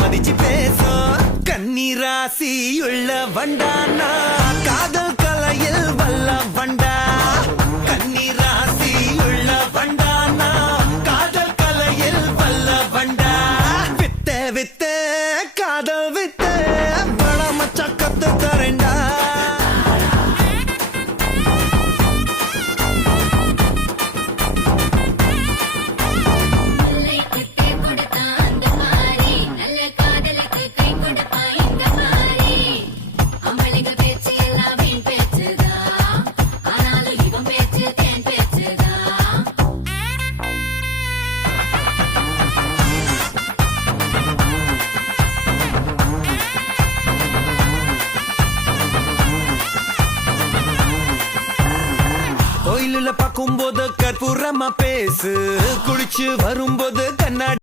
மதிச்சு பேசும் கன்னிராசியுள்ள வண்டானா காதல் கலையில் வல்ல வண்டா கன்னிராசியுள்ள வண்டானா காதல் கலையில் வல்ல வண்டா வித்த வித்த காதல் வித்த பட மச்ச கத்து தரேண்டா கோயிலுல பார்க்கும்போது கற்பூரமா பேசு குளிச்சு வரும்போது கண்ணாடி